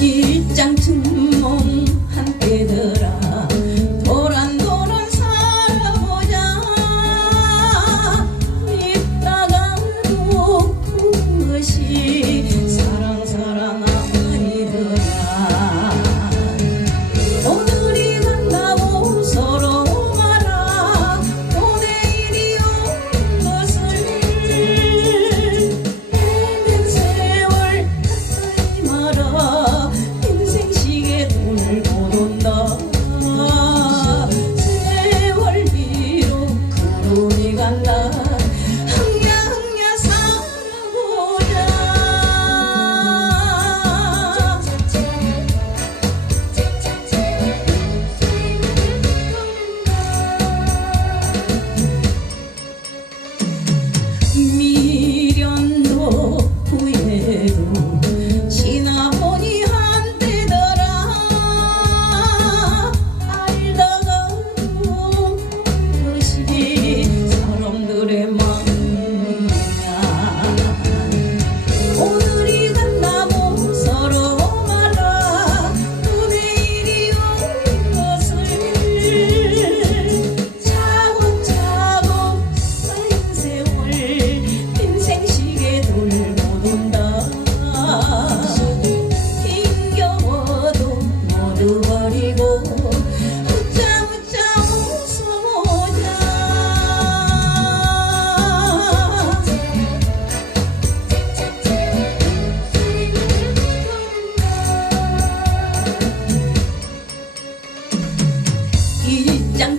일장춘 chẳng